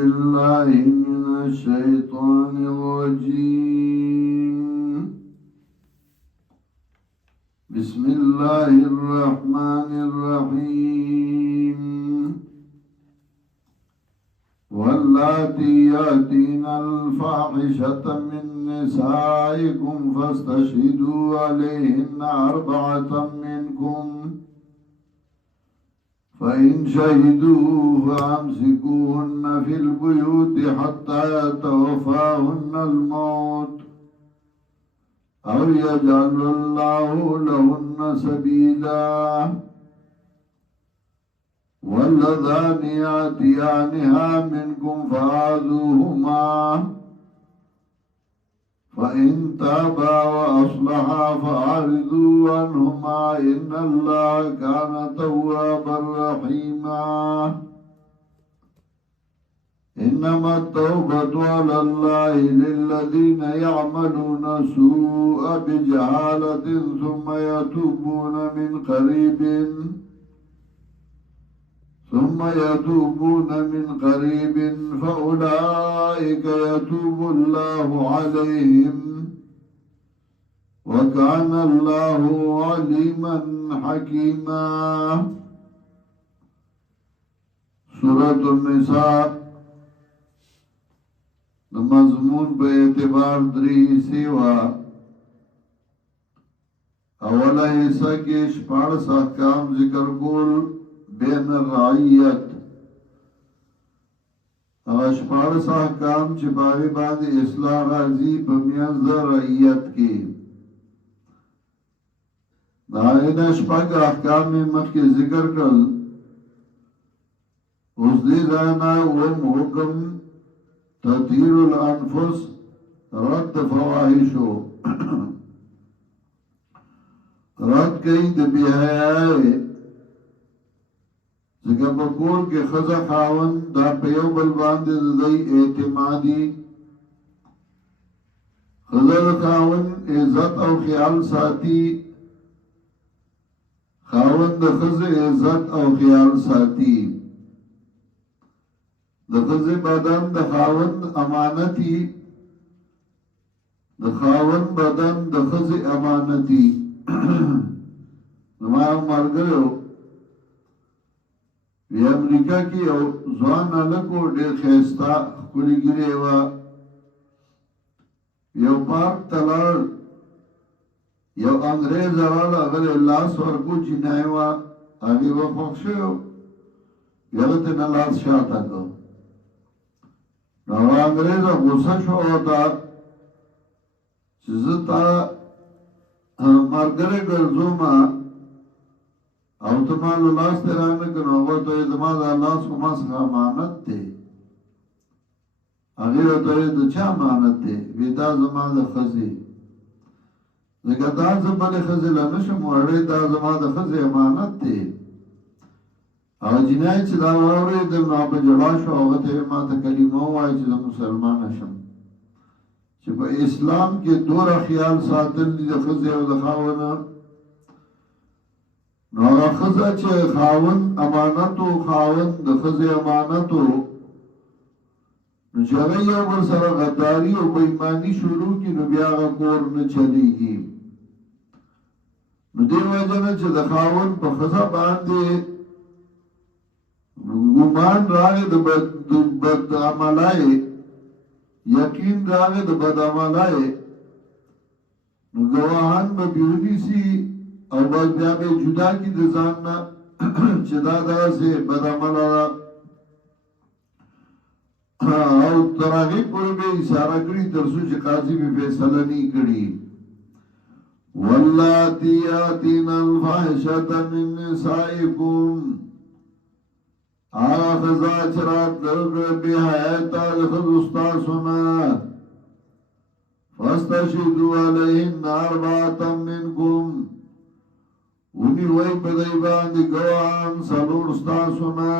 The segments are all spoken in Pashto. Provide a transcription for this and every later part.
بالله من الشيطان الرجيم. بسم الله الرحمن الرحيم. واللاتي يأتين الفاحشة من نسائكم فاستشهدوا عليهن 4 منكم، فإن شهدوا فأمسكوهن في البيوت حتى يتوفاهن الموت أو يجعل الله لهن سبيلا. واللذان يأتيانها منكم فآذوهما، فإن تابا وأصلحا فأعرضوا عنهما إن الله كان توابا رحيما. إنما التوبة على الله للذين يعملون السوء بجهالة ثم يتوبون من قريب فأولئك يتوب الله عليهم، وكان الله عليما حكيما. سورة النساء مضمون په اعتبار 3 حصے وا. اوله حصہ کې 14 احکام ذکر کول بین الرعیت. هغه 14 احکام چې باندې باندې اصلاح راځي په میانځ د رعیت کې. دا نه شپږ احکام مخکې ذکر کړل. اوس دې رانا حکم تطهیر الانفس، رد فواحشو، رد کئی د بیحیائی. ځکه په کور کې ښځه خاوند دا په یو بل باندې د دوی اعتمادي. ښځه د خاوند عزت او خیال ساتي، خاوند د ښځې عزت او خیال ساتي. د ښځې بدن د خاوند امانتي، د خاوند بدن د ښځې امانتي. زما ملګرو وی امریکا کې یو ځوان هلک و، ډېر ښایسته ښکلې ږیرې وه. یو پارک ته لاړ، یو انګریز راغله، هغه لاس ورکو، چینی وه، هغې به خوښ شوی، هغه ته نه لاس شاته کړ. نو هغه انګریزه غوسه شو ورته چې زه تا ملګری ګرځومه او ته ما له لاس ته رانه کړې. نو هغه ته وایي زما دا لاس خو ما څخه امانت دی. هغې ورته وایي د چا امانت دی؟ وایي دا زما د ښځې. ځکه دا زه بلې ښځې له نه شم وړی، دا زما د ښځې امانت دی. او جنای چې دا واورېدل نو هغه جړا شو. هغه ته یې ما ته کلمه ووایه چې زه مسلمانه شم، چې په اسلام کې دوره خیال ساتل دي د ښځې او د خاوند. نو هغه ښځه چې خاوند امانت و، خاوند د ښځې امانت و، نو چې هغه یو بل سره غداري او بېایماني شروع کړي نو بیا هغه کور نه چلېږي. نو دې وجه نه چې د خاوند په ښځه باندې ګمان راغی د بد عملای، یقین راغی د بد عملای، نو ګواهان به بیونیسي او بیا به جدا کی د ځان نه چې دا داسې بد عمله ده. او تر هغې پورې به اشاره کړي تر څو چې قاضي به فیصله نه کړي. واللاتی یاتین الفاحشة من نسائکم، آغا خزا چرات لرگر بی حیاتا لخذ استاسونا، فاستشدو علیهن 4 منکم، ونی وی بدئی باندی گواهان سلور استاسونا.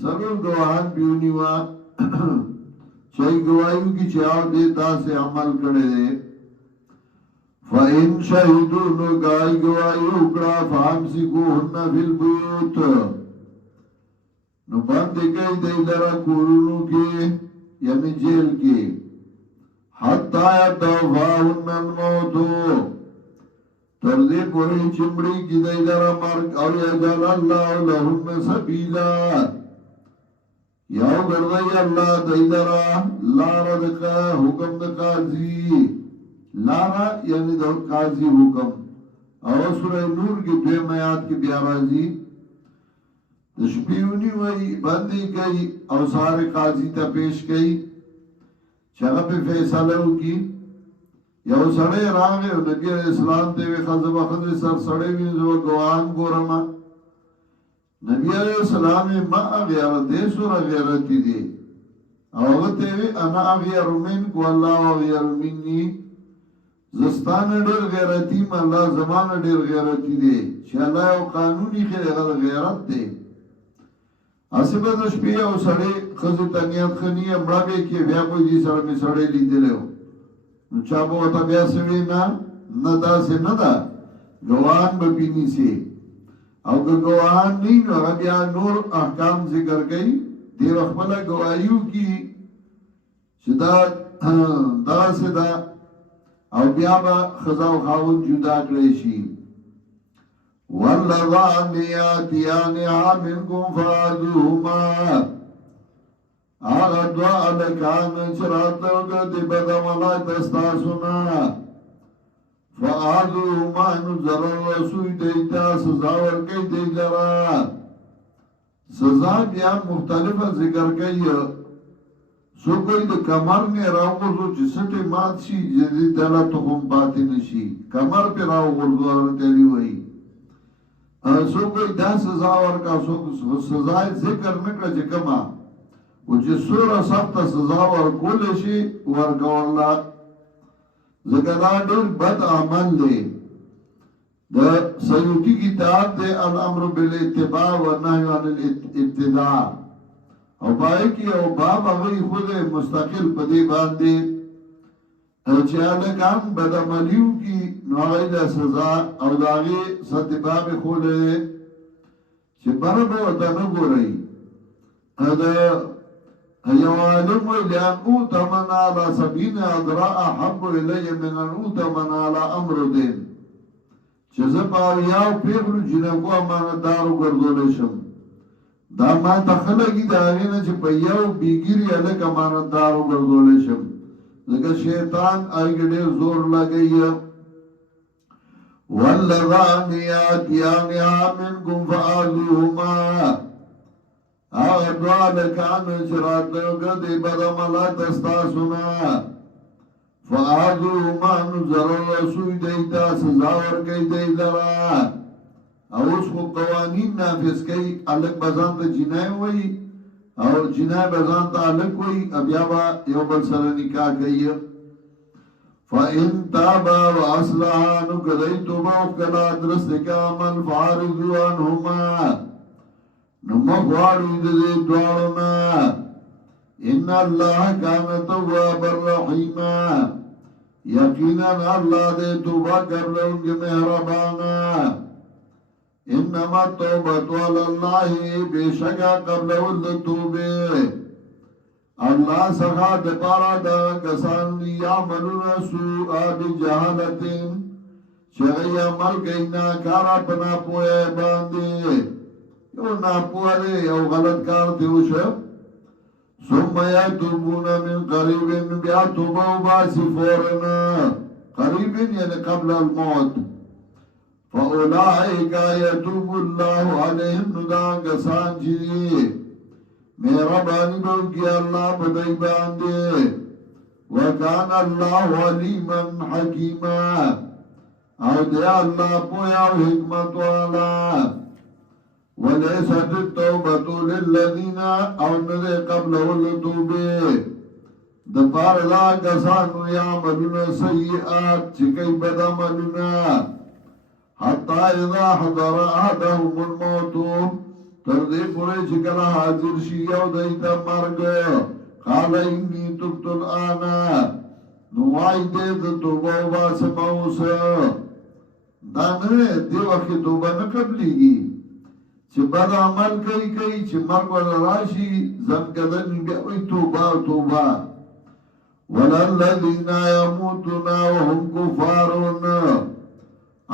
سلور گواهان بیونی وا چاہی گواهیو کی چاہو دیتا سے عمل کرده. فَإِن شَهِدُوا نو گائی گواہی اکڑا فَامْسِكُوهُنَّ فِي الْبُيُوتِ، نو باندې کوي دی لرا کورونو کې یعنی جیل کې حتی یتوفاهن الموت تر دې پورې چې مړي کې دی لرا مرګ او یجعل الله لهن سبیلا یو ګرځي الله دی لرا لار د حکم د قاضي لارا یعنی د قاضي حکم او سورہ نور کې دویم آیات کې بیا راځي د شپېونی وای باندې کوي او ساره قاضي ته پیش کوي چې هغه په فیصله وکړي یو سړی راغی او نبی اسلام ته وی خزه وخزه سر سړی وینځو ګوان ګورما نبی اسلام ما غیر دې سور غیرتی دي او هغه ته وی انا غیر من کو الله غیر مني زستان ډېر غیرتی ما الله زمانه ډېر غیرتی دي چې الله یو قانوني غیرت دی اسبه د شپې او سړی خزه تنیات خنی امړه به کې بیا کوئی دې سره می سړی لیدلو نو چا به وته بیا سوي نه دا سه نه دا ګوان به بینی سي او ګوان نه نو بیا نور احکام ذکر کړي دی خپل گوايو کی چې دا سه دا او بیا به خزا او خاون جدا کړی شي واللذان یاتیانها منکم فاذوهما آغا دعا لکان چراتو گردی بدمالا دستاسونا فاذوهما نظر رسوی دیتا سزا ورکی دی لرا سزا بیا مختلف ذکر کئی سو کوئی د کمر نه راوغورځو چې سټه مات شي جدي دلا ته هم پاتې نشي کمر په راوغورځو ورته وی سو کوئی دا سزا ورکا سو سزا ذکر نکړه چې کما او چې سوره سخت سزا ورکول شي ورکولا زګدا ډېر بد عمل دی د سیوطي کتاب د الامر بالاتباع والنهي عن الابتداع او پای کی او باب هغه خود مستقل پدی باندې چې الکان بدعملیو کی نوایله سزا او داغه ست باب خوله چې برابر وته نه ګورای دا یو عالم ویلان او تمن على 70 اذراء احب الي من ان اوتمن على امر دين چې زه پاویاو پیغلو جنګو امانتدارو ګرځول شم دا ما تخلقی دا غینه چې په یو بیګری الک امانتدارو ګرځول شم ځکه شیطان ایګډه زور لګي واللذان یاتیانها منکم فاذوهما دعا لکان چرات گردی بدمالا دستاسونا فاذوهما نظر رسوی دیتا سزا ورکی دی لرا اوس خو قوانین نافذ کوي الک بزان ته جنای وای او جنای بزان ته الک وای بیا با یو بل سره نکاح کوي فإن تابا واصلحا نو کدی توبه وکړه درست کامل فارض عنهما نو مغواړو دې دوړنا ان الله کان توابا رحیما یقینا الله دې توبه کوونکی مهربان انما التوبه على الله بشکا قبل التوبه الله څخه د پاره د کسان یعملون سوء بجهالت چې عمل کوي نه کار پنا پوهه باندې یو نه پوهه یو غلط کار دی وشه ثم يتوبون من قريب بیا توبه وباسي فورا قريب یعنی قبل الموت فاولئک یتوب الله علیهم ندا کسان چې مهربانی وکړي الله په دای باندې وکانه الله علیما حکیما او دی الله په یو حکمت والا وليست التوبه للذین او نه قبل التوبه د پاره دا کسانو یعملون سیئات چې کوي بد عملونه حتی اذا حضر احدهم الموت تر دې پورې چې کله حاضر شي یو دایته مرګ قال انی تبت الان نو وای دې د توبه واسه دا نه دی وخت توبه نه قبليږي چې بد عمل کوي چې مرګ ول راشي زنګدن بیا وي توبه توبه وللذین یموتون وهم کفار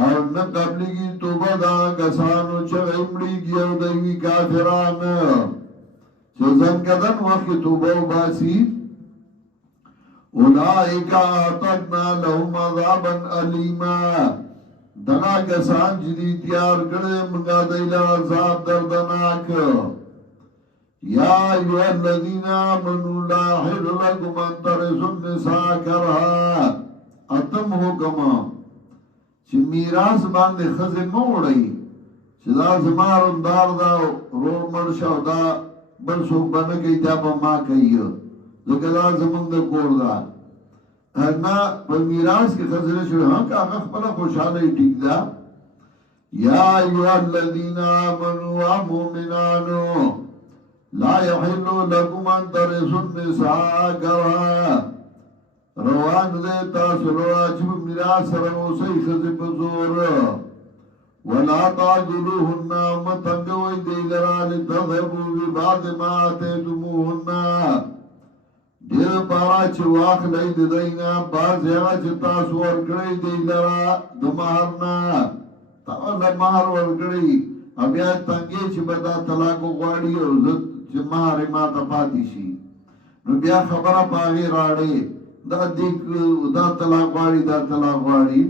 او نه قبلږي توبه دا کسانو چې امړيږي او دوی کافران چې زنګدن وخت توبه وباسي اولئک اعتدنا لهم عذابا الیما دغا کسان چې دي تیار کړي موږ دایله عذاب دردناک یا ایها الذین آمنوا لا يحل لكم ان ترثوا النساء کرها اتم حکم چې میراث باندې خزه مو وړي چې دا زماروندار دا رور مرشو دا بل څوک باندې کوي دا به ما کوي ځکه دا زمونږ د کور دا نه په میراث کې خزه شو هغه خپل خوشاله ټیک دا یا ایها الذین آمنوا مؤمنان لا يحل لكم ان ترثوا النساء کرها روان دے تاسو راجب میراث سره اوسې خزه په زور ولا تعذلوهن متنگوي دي لرال تذهبوا ببعض ما اتيتموهن دیر پارا چې واخلې د دینا باز هغه چې تاسو ورکړې دی لرا د مہرنا تا له مہر ورکړې بیا څنګه چې بدا طلاق غواړي او چې مہر ما ته پاتې شي نو بیا خبره پاوی راړې دا دیک دا طلاق غواړي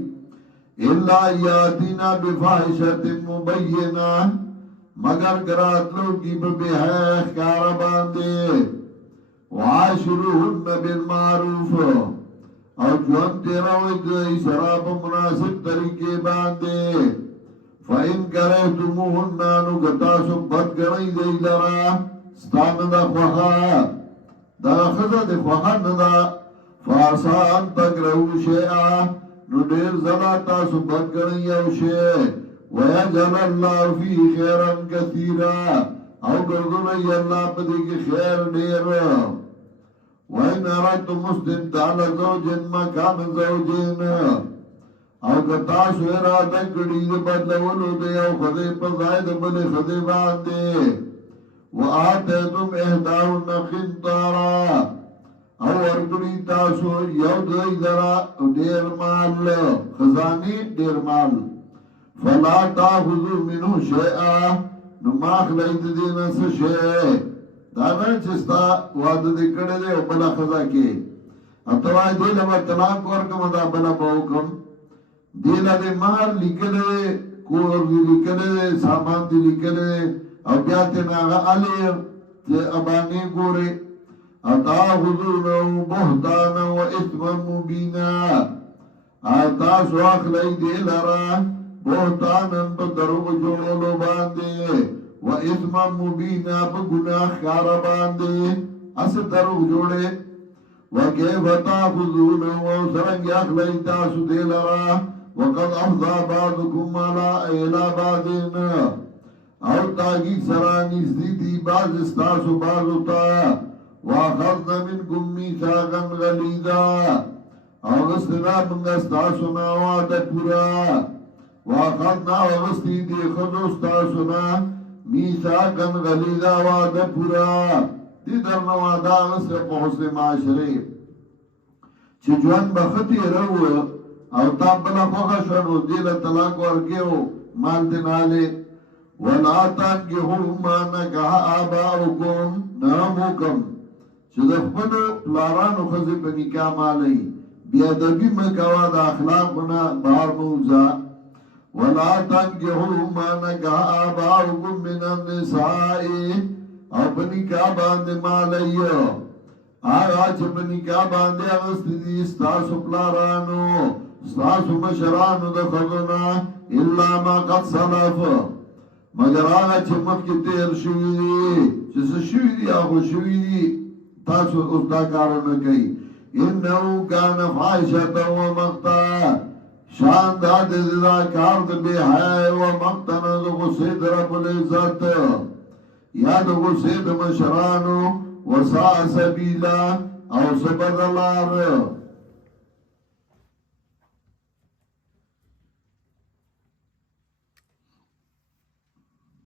الا یاتینا بفاحشه مبینه مگر کراتلو کی به کار باندې وعاشروهن بالمعروف او جوان تیراوی دی سراب مناسب طریقے باندے فإن کرہتموهن نو گتاسو بد گنی دی لرا ستان دا خوخا دا خزا دی خوخا ندا فاسان تکرہو شیعا نو دیر زلا تاسو بد گنی یو شیع ویجل اللہ فی خیرا کثیرا او گردولی اللہ پدی کی خیر دیر وَإِنْ أَرَدْتُمُ اسْتِمْتَاعَ زَوْجٍ مَكَانَ زَوْجٍ او کتاسو اراده کړی د بدلولو د یو خدای په ځای د بل خدای باندې وآتیتم احداهن قنطارا او ورکړی تاسو یو دوی درا ډیر مال خزانه ډیر مال فلا تاخذوا منه شيئا نو ماخلی د دین څه شی دا نه چې ستا واده دې کړی دی او بله ښځه کې اتوای دې له به طلاق ورکړم دا بله به وکړم دې له دې مهر لیکلی کور دې لیکلی سامان دې لیکلی او بیا ترې نه هغه الې چې ابانې ګورې اتاخذونه بهتانا و اثما مبینا تاسو اخلی دې لره بهتانا په دروغ جوړولو باندې و اثما مبینا په گناہ کار باندې اس دروغ جوړه وکيف تاخذون وسرنګ اخلی تاسو دې لرا وقد افضى بعضكم الى بعض او تاگی سرانی زدی بعض استاسو بعضو تا واخذنا منكم میثاقا غلیظا او غسنا منگا استاسو ناوادا پورا واخذنا وغستی دی خذو استاسو نا میثاقا غلیظا وادا پورا دی در نوادا غسر په حسن معاشره چې جوان بختی رو او تاب بلا خوخه شنو دیل طلاق ورکیو مال دناله ولا تنكحوا ما نكح آباؤكم ناموکم چې د خپل پلارانو ښځې په نکاح مالئ بیا ادبي مه کوه د اخلاقونه بهر مه وځه ولا تنكحوا ما نكح آباؤكم من النساء او په نکاح باندې مالئ هغه چې په نکاح باندې اغوستي دي ستاسو پلارانو ستاسو مشرانو د ښځو نه الا ما قد سلف مگر آغا چه مخی تیر شوی دی چه سه شوی دی آخو شوی دی تاسو اس دا کارو نکی انہو کان فائشتا و مقتا شان دا دا کار دا بے حای و مقتا نا دا غصید رب العزت یا دا غصید مشرانو و سا سبیلا او سبدالار